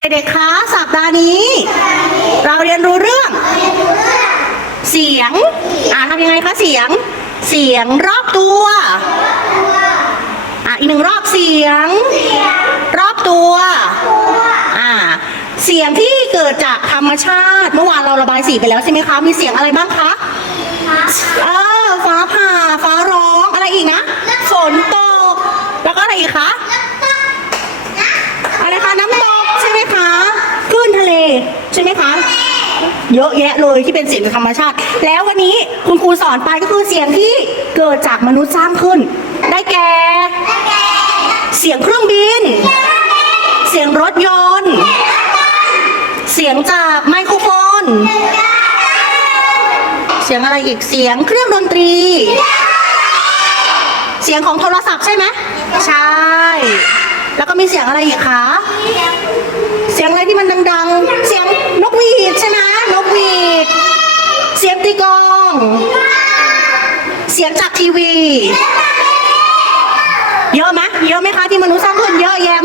เด็กๆ คะ สัปดาห์นี้ เราเรียนรู้เรื่อง เสียง อ่าทำยังไงคะ เสียง เสียงรอบตัว อะอีกหนึ่งรอบเสียง รอบตัว อ่า เสียงที่เกิดจากธรรมชาติ เมื่อวานเราระบายสีไปแล้วใช่ไหมคะ มีเสียงอะไรบ้างคะ เออฟ้าผ่า ฟ้าร้อง อะไรอีกนะ ฝนตก แล้วก็อะไรอีกคะ อะไรคะ น้ำตกใช่ไหมคะคลื่นทะเลใช่ไหมคะ เยอะแยะเลยที่เป็นเสียงจากธรรมชาติ แล้ววันนี้คุณครูสอนไปก็คือเสียงที่เกิดจากมนุษย์สร้างขึ้น ได้แก่ เสียงเครื่องบิน เสียงรถยนต์ เสียงจากไมโครโฟน เสียงอะไรอีกเสียงเครื่องดนตรี เสียงของโทรศัพท์ใช่ไหมใช่ แล้วก็มีเสียงอะไรอีกคะ เสียงอะไรที่มันดังๆเสียงนกหวีดใช่ไหมนกหวีด เสียงตีกลอง เสียงจากทีวี เยอะไหมเยอะไหมคะที่มนุษย์สร้างขึ้นเยอะแยะ